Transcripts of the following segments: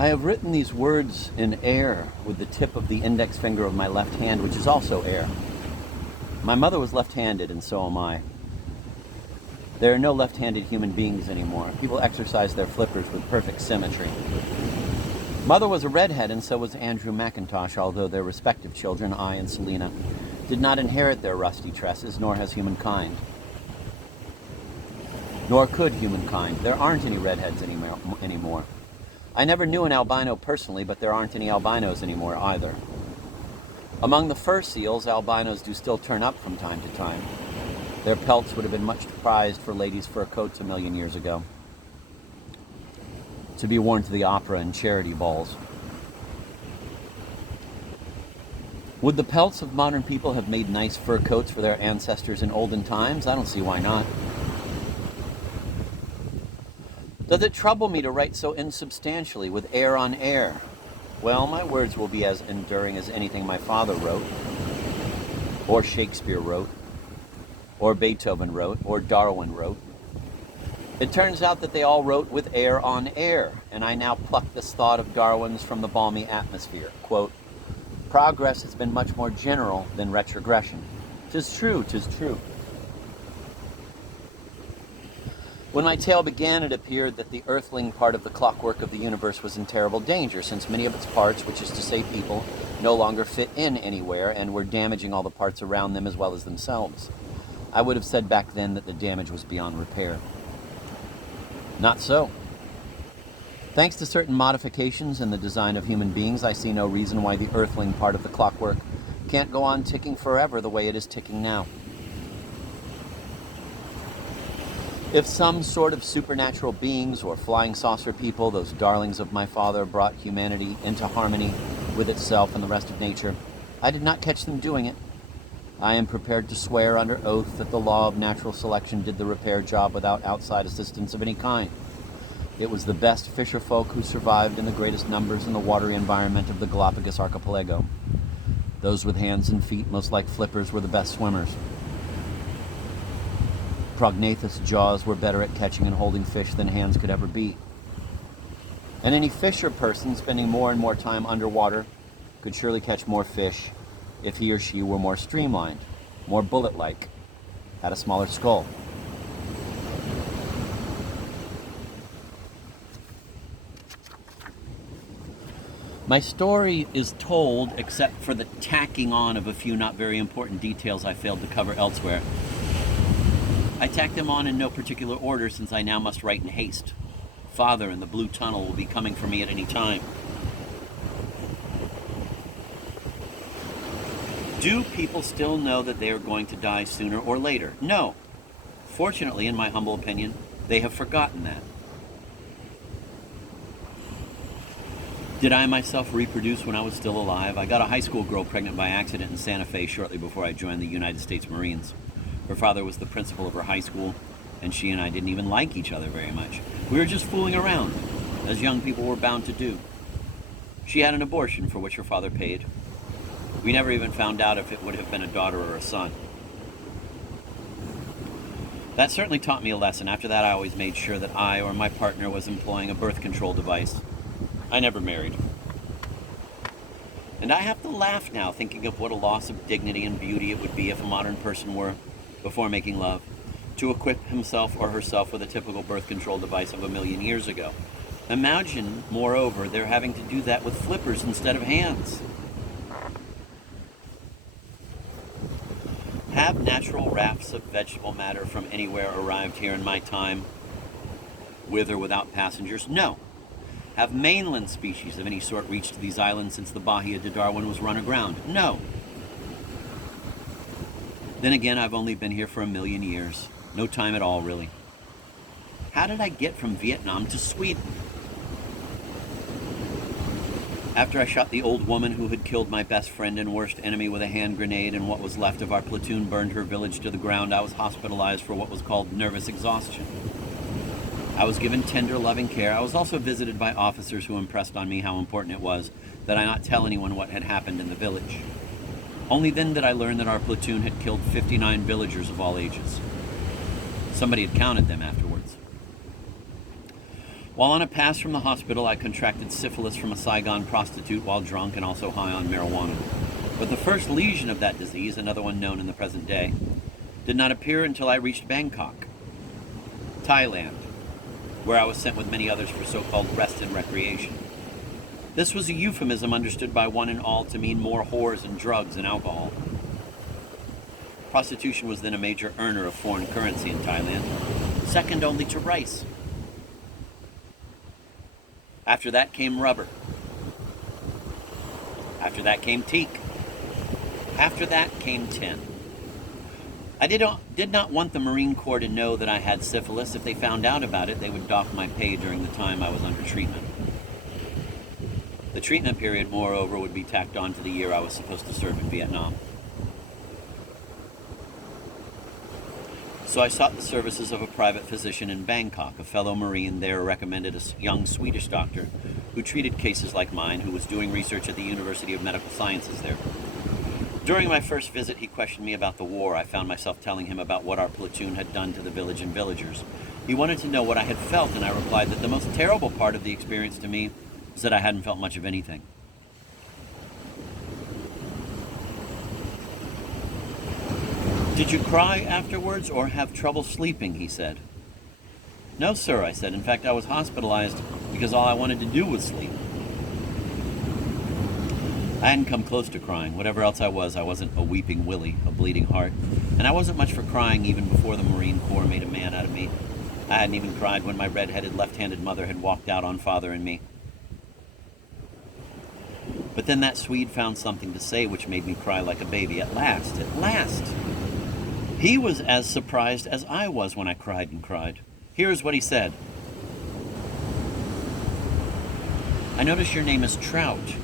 I have written these words in air with the tip of the index finger of my left hand, which is also air. My mother was left-handed, and so am I. There are no left-handed human beings anymore. People exercise their flippers with perfect symmetry. Mother was a redhead, and so was Andrew McIntosh, although their respective children, I and Selena, did not inherit their rusty tresses, nor has humankind. Nor could humankind. There aren't any redheads anymore. I never knew an albino personally, but there aren't any albinos anymore either. Among the fur seals, albinos do still turn up from time to time. Their pelts would have been much prized for ladies' fur coats a million years ago, to be worn to the opera and charity balls. Would the pelts of modern people have made nice fur coats for their ancestors in olden times? I don't see why not. Does it trouble me to write so insubstantially with air on air? Well, my words will be as enduring as anything my father wrote, or Shakespeare wrote, or Beethoven wrote, or Darwin wrote. It turns out that they all wrote with air on air, and I now pluck this thought of Darwin's from the balmy atmosphere. Quote, progress has been much more general than retrogression. 'Tis true, 'tis true. When my tale began, it appeared that the earthling part of the clockwork of the universe was in terrible danger, since many of its parts, which is to say people, no longer fit in anywhere and were damaging all the parts around them as well as themselves. I would have said back then that the damage was beyond repair. Not so. Thanks to certain modifications in the design of human beings, I see no reason why the earthling part of the clockwork can't go on ticking forever the way it is ticking now. If some sort of supernatural beings or flying saucer people, those darlings of my father, brought humanity into harmony with itself and the rest of nature, I did not catch them doing it. I am prepared to swear under oath that the law of natural selection did the repair job without outside assistance of any kind. It was the best fisher folk who survived in the greatest numbers in the watery environment of the Galapagos archipelago. Those with hands and feet most like flippers were the best swimmers. Prognathous jaws were better at catching and holding fish than hands could ever be. And any fisher person spending more and more time underwater could surely catch more fish if he or she were more streamlined, more bullet-like, had a smaller skull. My story is told, except for the tacking on of a few not very important details I failed to cover elsewhere. I tacked them on in no particular order, since I now must write in haste. Father in the blue tunnel will be coming for me at any time. Do people still know that they are going to die sooner or later? No. Fortunately, in my humble opinion, they have forgotten that. Did I myself reproduce when I was still alive? I got a high school girl pregnant by accident in Santa Fe shortly before I joined the United States Marines. Her father was the principal of her high school, and she and I didn't even like each other very much. We were just fooling around, as young people were bound to do. She had an abortion for which her father paid. We never even found out if it would have been a daughter or a son. That certainly taught me a lesson. After that, I always made sure that I or my partner was employing a birth control device. I never married. And I have to laugh now, thinking of what a loss of dignity and beauty it would be if a modern person were, before making love, to equip himself or herself with a typical birth control device of a million years ago. Imagine, moreover, they're having to do that with flippers instead of hands. Have natural rafts of vegetable matter from anywhere arrived here in my time, with or without passengers? No. Have mainland species of any sort reached these islands since the Bahia de Darwin was run aground? No. Then again, I've only been here for a million years. No time at all, really. How did I get from Vietnam to Sweden? After I shot the old woman who had killed my best friend and worst enemy with a hand grenade, and what was left of our platoon burned her village to the ground, I was hospitalized for what was called nervous exhaustion. I was given tender, loving care. I was also visited by officers who impressed on me how important it was that I not tell anyone what had happened in the village. Only then did I learn that our platoon had killed 59 villagers of all ages. Somebody had counted them afterwards. While on a pass from the hospital, I contracted syphilis from a Saigon prostitute while drunk and also high on marijuana. But the first lesion of that disease, another one known in the present day, did not appear until I reached Bangkok, Thailand, where I was sent with many others for so-called rest and recreation. This was a euphemism understood by one and all to mean more whores and drugs and alcohol. Prostitution was then a major earner of foreign currency in Thailand, second only to rice. After that came rubber. After that came teak. After that came tin. I did not want the Marine Corps to know that I had syphilis. If they found out about it, they would dock my pay during the time I was under treatment. The treatment period, moreover, would be tacked on to the year I was supposed to serve in Vietnam. So I sought the services of a private physician in Bangkok. A fellow Marine there recommended a young Swedish doctor who treated cases like mine, who was doing research at the University of Medical Sciences there. During my first visit, he questioned me about the war. I found myself telling him about what our platoon had done to the village and villagers. He wanted to know what I had felt, and I replied that the most terrible part of the experience to me was that I hadn't felt much of anything. "Did you cry afterwards or have trouble sleeping?" he said. "No, sir," I said. "In fact, I was hospitalized because all I wanted to do was sleep." I hadn't come close to crying. Whatever else I wasn't a weeping Willie, a bleeding heart. And I wasn't much for crying even before the Marine Corps made a man out of me. I hadn't even cried when my red-headed, left-handed mother had walked out on Father and me. But then that Swede found something to say which made me cry like a baby. At last! At last! He was as surprised as I was when I cried and cried. Here's what he said. "I notice your name is Trout.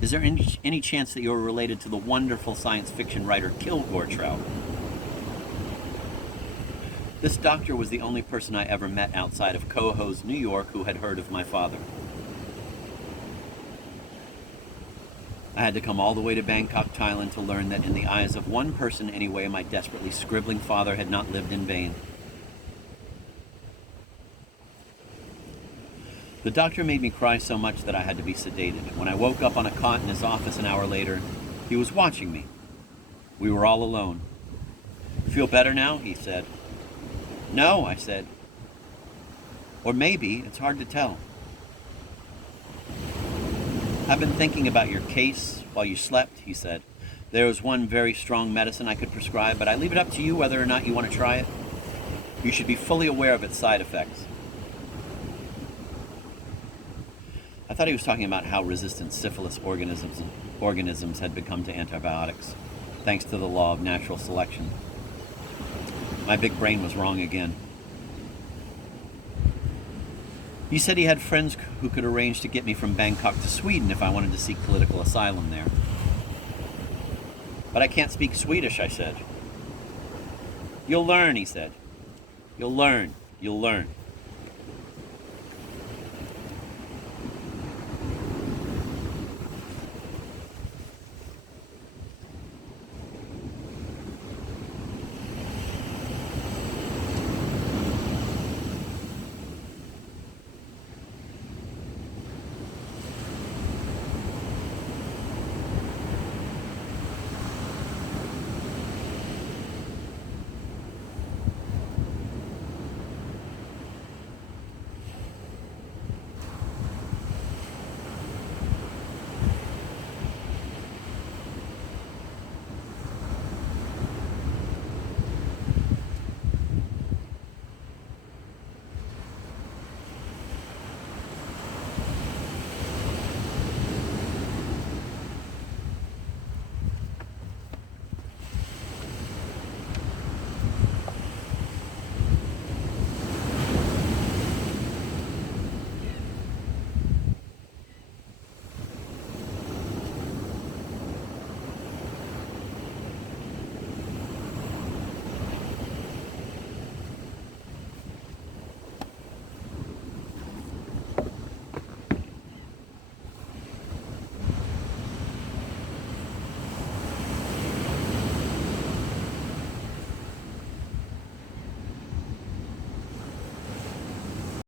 Is there any chance that you're related to the wonderful science fiction writer Kilgore Trout?" This doctor was the only person I ever met outside of Cohoes, New York, who had heard of my father. I had to come all the way to Bangkok, Thailand to learn that in the eyes of one person anyway, my desperately scribbling father had not lived in vain. The doctor made me cry so much that I had to be sedated. When I woke up on a cot in his office an hour later, he was watching me. We were all alone. "Feel better now?" he said. "No," I said. "Or maybe, it's hard to tell." "I've been thinking about your case while you slept," he said. "There was one very strong medicine I could prescribe, but I leave it up to you whether or not you want to try it. You should be fully aware of its side effects." I thought he was talking about how resistant syphilis organisms had become to antibiotics, thanks to the law of natural selection. My big brain was wrong again. He said he had friends who could arrange to get me from Bangkok to Sweden if I wanted to seek political asylum there. "But I can't speak Swedish," I said. "You'll learn," he said. "You'll learn. You'll learn."